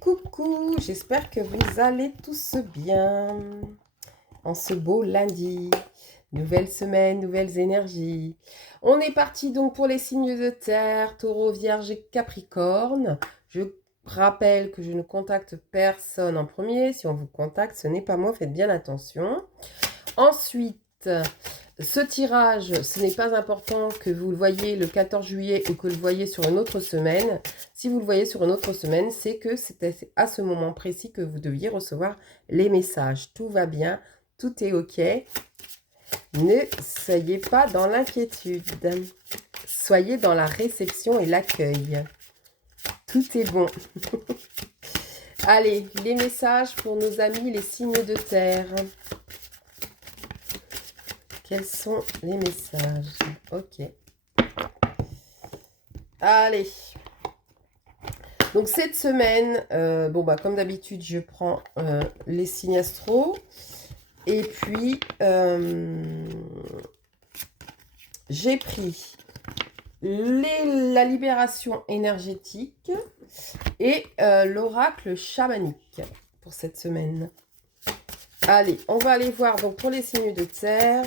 Coucou, j'espère que vous allez tous bien en ce beau lundi. Nouvelle semaine, nouvelles énergies. On est parti donc pour les signes de terre, Taureau, Vierge et Capricorne. Je rappelle que je ne contacte personne en premier. Si on vous contacte, ce n'est pas moi, faites bien attention. Ensuite, ce tirage, ce n'est pas important que vous le voyez le 14 juillet ou que vous le voyez sur une autre semaine. Si vous le voyez sur une autre semaine, c'est que c'est à ce moment précis que vous deviez recevoir les messages. Tout va bien, tout est OK. Ne soyez pas dans l'inquiétude. Soyez dans la réception et l'accueil. Tout est bon. Allez, les messages pour nos amis, les signes de terre. Quels sont les messages? Ok. Allez. Donc, cette semaine, comme d'habitude, je prends les signes astro. Et puis, j'ai pris la libération énergétique et l'oracle chamanique pour cette semaine. Allez, on va aller voir donc pour les signes de terre,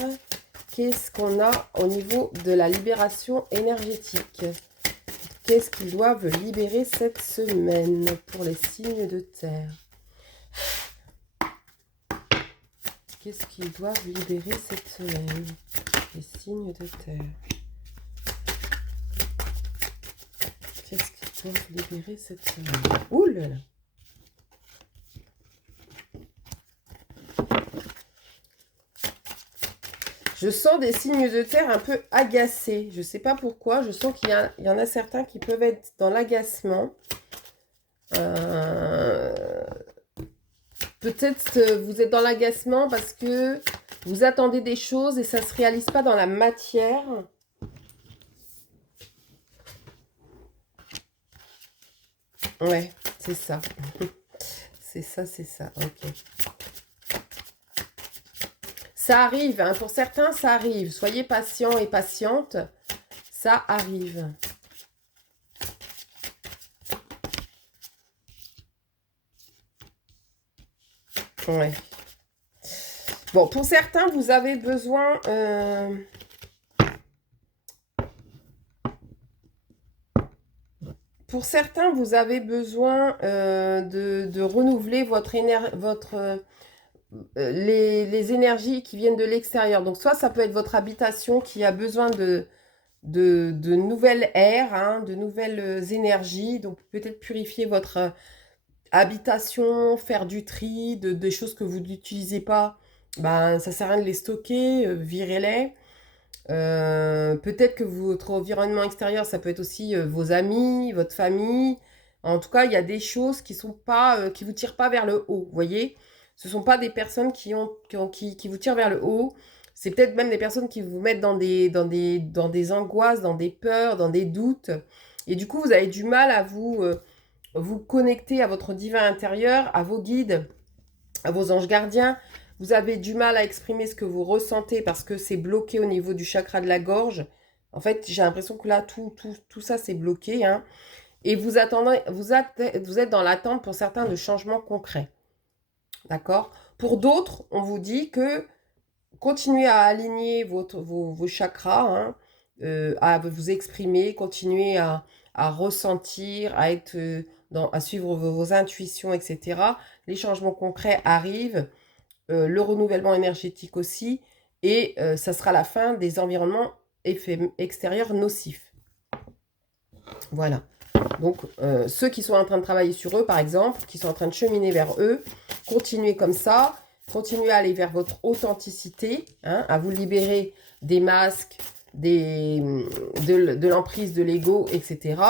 qu'est-ce qu'on a au niveau de la libération énergétique? Qu'est-ce qu'ils doivent libérer cette semaine pour les signes de terre? Qu'est-ce qu'ils doivent libérer cette semaine? Les signes de terre. Qu'est-ce qu'ils doivent libérer cette semaine? Ouh là là! Je sens des signes de terre un peu agacés. Je ne sais pas pourquoi. Je sens qu'il y en a certains qui peuvent être dans l'agacement. Peut-être vous êtes dans l'agacement parce que vous attendez des choses et ça ne se réalise pas dans la matière. Ouais, c'est ça. c'est ça. Ok. Ça arrive, hein, pour certains, ça arrive. Soyez patients et patientes. Ça arrive. Ouais. Bon, pour certains, vous avez besoin... Pour certains, vous avez besoin de renouveler votre les énergies qui viennent de l'extérieur. Donc, soit ça peut être votre habitation qui a besoin de nouvelles airs, hein, de nouvelles énergies. Donc, peut-être purifier votre habitation, faire du tri, des choses que vous n'utilisez pas. Ben, ça sert à rien de les stocker, virez-les. Peut-être que votre environnement extérieur, ça peut être aussi vos amis, votre famille. En tout cas, il y a des choses qui sont pas, qui vous tirent pas vers le haut, vous voyez. Ce sont pas des personnes qui vous tirent vers le haut. C'est peut-être même des personnes qui vous mettent dans des angoisses, dans des peurs, dans des doutes. Et du coup, vous avez du mal à vous connecter à votre divin intérieur, à vos guides, à vos anges gardiens. Vous avez du mal à exprimer ce que vous ressentez parce que c'est bloqué au niveau du chakra de la gorge. En fait, j'ai l'impression que là, tout ça, c'est bloqué. Hein. Et vous êtes dans l'attente pour certains de changements concrets. D'accord? Pour d'autres, on vous dit que continuez à aligner vos chakras, hein, à vous exprimer, continuez à ressentir, à suivre vos intuitions, etc. Les changements concrets arrivent. Le renouvellement énergétique aussi, et ça sera la fin des environnements extérieurs nocifs. Voilà. Donc, ceux qui sont en train de travailler sur eux, par exemple, qui sont en train de cheminer vers eux, continuez comme ça, continuez à aller vers votre authenticité, hein, à vous libérer des masques, de l'emprise de l'ego, etc.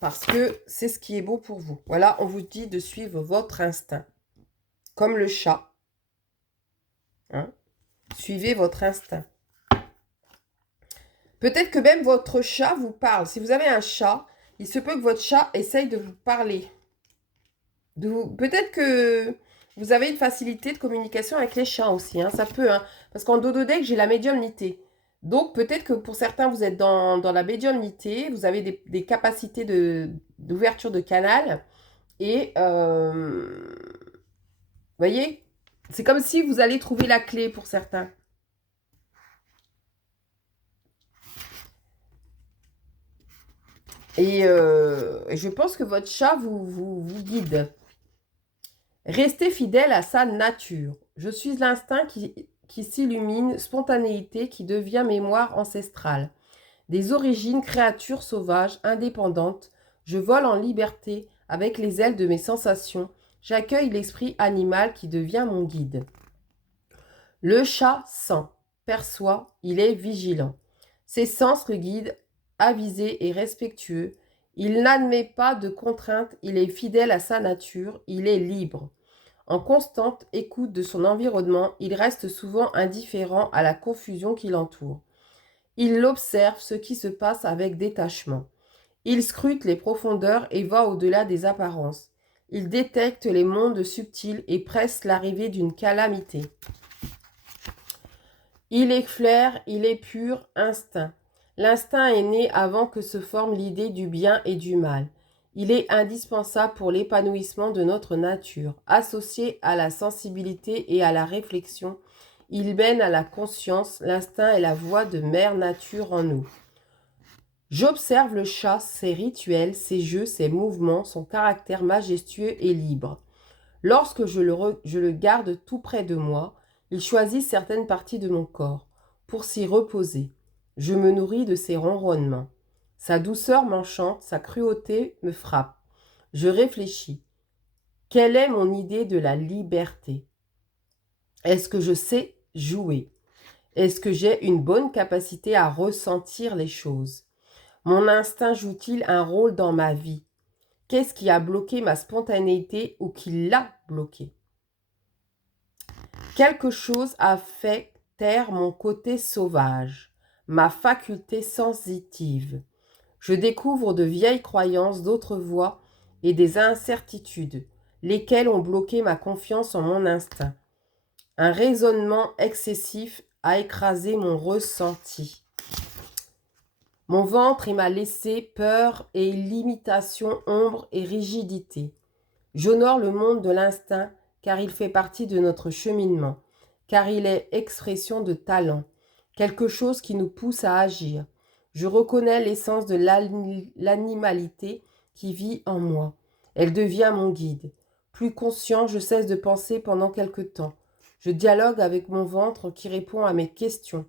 Parce que c'est ce qui est beau pour vous. Voilà, on vous dit de suivre votre instinct. Comme le chat. Hein? Suivez votre instinct. Peut-être que même votre chat vous parle. Si vous avez un chat, il se peut que votre chat essaye de vous parler. Peut-être que vous avez une facilité de communication avec les chats aussi. Hein, ça peut. Hein, parce qu'en Dododeck, j'ai la médiumnité. Donc, peut-être que pour certains, vous êtes dans la médiumnité. Vous avez des capacités d'ouverture de canal. Et, voyez, c'est comme si vous allez trouver la clé pour certains. Et je pense que votre chat vous guide. Restez fidèle à sa nature. Je suis l'instinct qui s'illumine, spontanéité qui devient mémoire ancestrale. Des origines créatures sauvages, indépendantes, je vole en liberté avec les ailes de mes sensations. J'accueille l'esprit animal qui devient mon guide. Le chat sent, perçoit, il est vigilant. Ses sens le guident, avisé et respectueux. Il n'admet pas de contraintes, il est fidèle à sa nature, il est libre. En constante écoute de son environnement, il reste souvent indifférent à la confusion qui l'entoure. Il observe ce qui se passe avec détachement. Il scrute les profondeurs et va au-delà des apparences. Il détecte les mondes subtils et presse l'arrivée d'une calamité. Il est clair, il est pur instinct. L'instinct est né avant que se forme l'idée du bien et du mal. Il est indispensable pour l'épanouissement de notre nature. Associé à la sensibilité et à la réflexion, il mène à la conscience. L'instinct est la voix de Mère Nature en nous. J'observe le chat, ses rituels, ses jeux, ses mouvements, son caractère majestueux et libre. Lorsque je le garde tout près de moi, il choisit certaines parties de mon corps pour s'y reposer. Je me nourris de ses ronronnements. Sa douceur m'enchante, sa cruauté me frappe. Je réfléchis. Quelle est mon idée de la liberté? Est-ce que je sais jouer? Est-ce que j'ai une bonne capacité à ressentir les choses? Mon instinct joue-t-il un rôle dans ma vie? Qu'est-ce qui a bloqué ma spontanéité ou qui l'a bloquée? Quelque chose a fait taire mon côté sauvage, ma faculté sensitive. Je découvre de vieilles croyances, d'autres voies et des incertitudes, lesquelles ont bloqué ma confiance en mon instinct. Un raisonnement excessif a écrasé mon ressenti. Mon ventre m'a laissé peur et limitation, ombre et rigidité. J'honore le monde de l'instinct car il fait partie de notre cheminement, car il est expression de talent, quelque chose qui nous pousse à agir. Je reconnais l'essence de l'animalité qui vit en moi. Elle devient mon guide. Plus conscient, je cesse de penser pendant quelque temps. Je dialogue avec mon ventre qui répond à mes questions.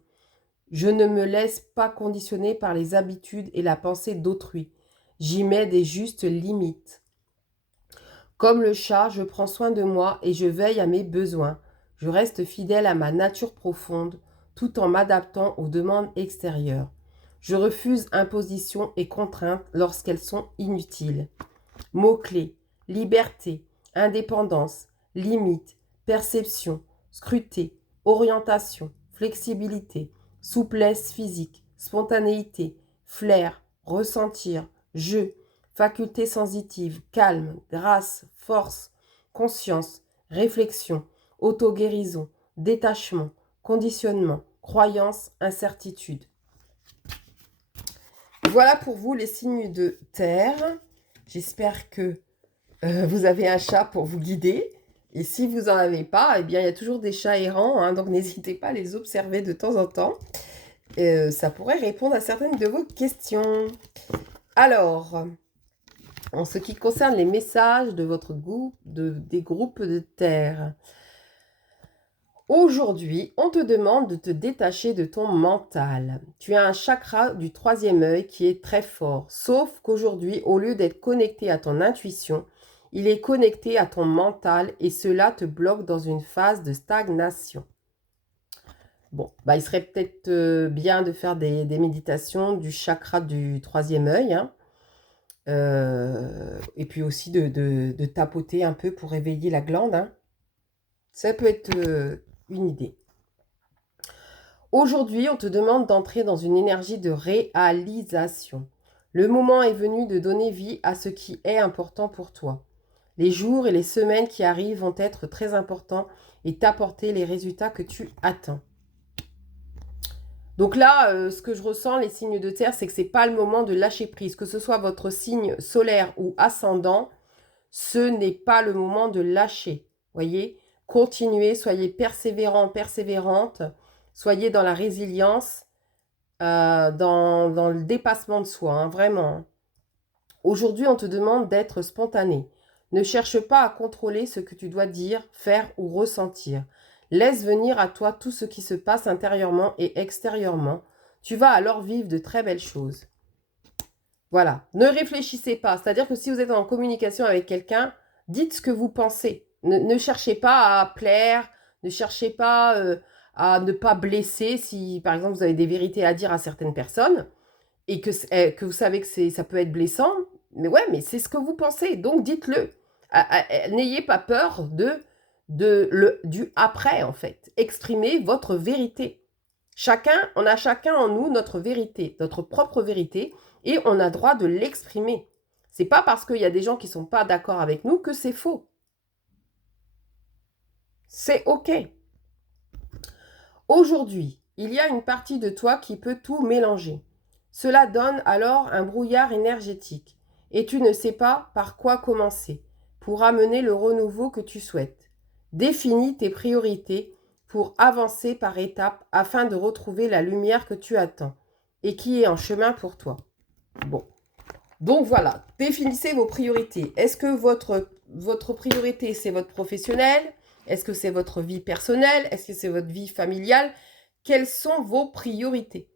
Je ne me laisse pas conditionner par les habitudes et la pensée d'autrui. J'y mets des justes limites. Comme le chat, je prends soin de moi et je veille à mes besoins. Je reste fidèle à ma nature profonde, tout en m'adaptant aux demandes extérieures. Je refuse imposition et contraintes lorsqu'elles sont inutiles. Mots-clés: liberté, indépendance, limite, perception, scruté, orientation, flexibilité, souplesse physique, spontanéité, flair, ressentir, jeu, faculté sensitive, calme, grâce, force, conscience, réflexion, auto-guérison, détachement, conditionnement, croyance, incertitude. Voilà pour vous les signes de terre. J'espère que vous avez un chat pour vous guider. Et si vous n'en avez pas, eh bien, il y a toujours des chats errants, hein, donc n'hésitez pas à les observer de temps en temps. Ça pourrait répondre à certaines de vos questions. Alors, en ce qui concerne les messages de votre groupe, des groupes de terre, aujourd'hui, on te demande de te détacher de ton mental. Tu as un chakra du 3e œil qui est très fort, sauf qu'aujourd'hui, au lieu d'être connecté à ton intuition, il est connecté à ton mental et cela te bloque dans une phase de stagnation. Bon, bah, il serait peut-être bien de faire des méditations du chakra du 3e œil, hein. Et puis aussi de tapoter un peu pour réveiller la glande, hein. Ça peut être une idée. Aujourd'hui, on te demande d'entrer dans une énergie de réalisation. Le moment est venu de donner vie à ce qui est important pour toi. Les jours et les semaines qui arrivent vont être très importants et t'apporter les résultats que tu attends. Donc là, ce que je ressens, les signes de terre, c'est que ce n'est pas le moment de lâcher prise. Que ce soit votre signe solaire ou ascendant, ce n'est pas le moment de lâcher. Voyez, continuez, soyez persévérants, persévérantes, soyez dans la résilience, dans le dépassement de soi, hein, vraiment. Aujourd'hui, on te demande d'être spontané. Ne cherche pas à contrôler ce que tu dois dire, faire ou ressentir. Laisse venir à toi tout ce qui se passe intérieurement et extérieurement. Tu vas alors vivre de très belles choses. Voilà. Ne réfléchissez pas. C'est-à-dire que si vous êtes en communication avec quelqu'un, dites ce que vous pensez. Ne cherchez pas à plaire, ne cherchez pas à ne pas blesser si, par exemple, vous avez des vérités à dire à certaines personnes et que vous savez que ça peut être blessant. Mais ouais, mais c'est ce que vous pensez. Donc, dites-le. N'ayez pas peur du après, en fait. Exprimez votre vérité. On a chacun en nous notre vérité, notre propre vérité, et on a droit de l'exprimer. C'est pas parce qu'il y a des gens qui sont pas d'accord avec nous que c'est faux. C'est OK. Aujourd'hui, il y a une partie de toi qui peut tout mélanger. Cela donne alors un brouillard énergétique, et tu ne sais pas par quoi commencer pour amener le renouveau que tu souhaites. Définis tes priorités pour avancer par étapes afin de retrouver la lumière que tu attends et qui est en chemin pour toi. Bon, donc voilà, définissez vos priorités. Est-ce que votre priorité, c'est votre professionnel? Est-ce que c'est votre vie personnelle? Est-ce que c'est votre vie familiale? Quelles sont vos priorités?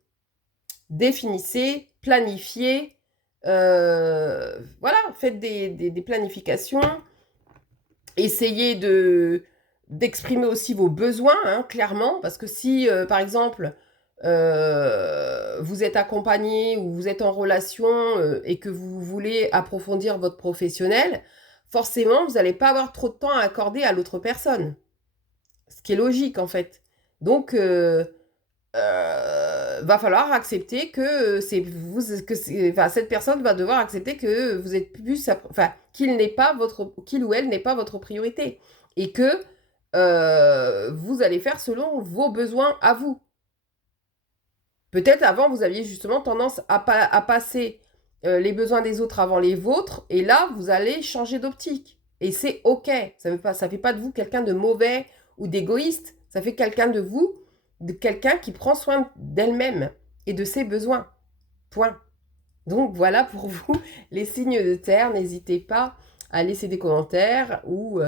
Définissez, planifiez, voilà, faites des planifications. Essayez d'exprimer aussi vos besoins, hein, clairement, parce que si, par exemple, vous êtes accompagné ou vous êtes en relation et que vous voulez approfondir votre professionnel, forcément, vous n'allez pas avoir trop de temps à accorder à l'autre personne. Ce qui est logique, en fait. Donc, va falloir accepter que cette personne va devoir accepter que vous êtes plus, qu'il ou elle n'est pas votre priorité et que vous allez faire selon vos besoins à vous. Peut-être avant vous aviez justement tendance à passer les besoins des autres avant les vôtres et là vous allez changer d'optique et c'est ok. Ça fait pas de vous quelqu'un de mauvais ou d'égoïste. Ça fait quelqu'un de vous de quelqu'un qui prend soin d'elle-même et de ses besoins. Point. Donc voilà pour vous les signes de terre. N'hésitez pas à laisser des commentaires ou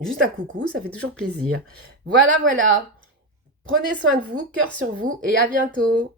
juste un coucou, ça fait toujours plaisir. Voilà, voilà. Prenez soin de vous, cœur sur vous et à bientôt.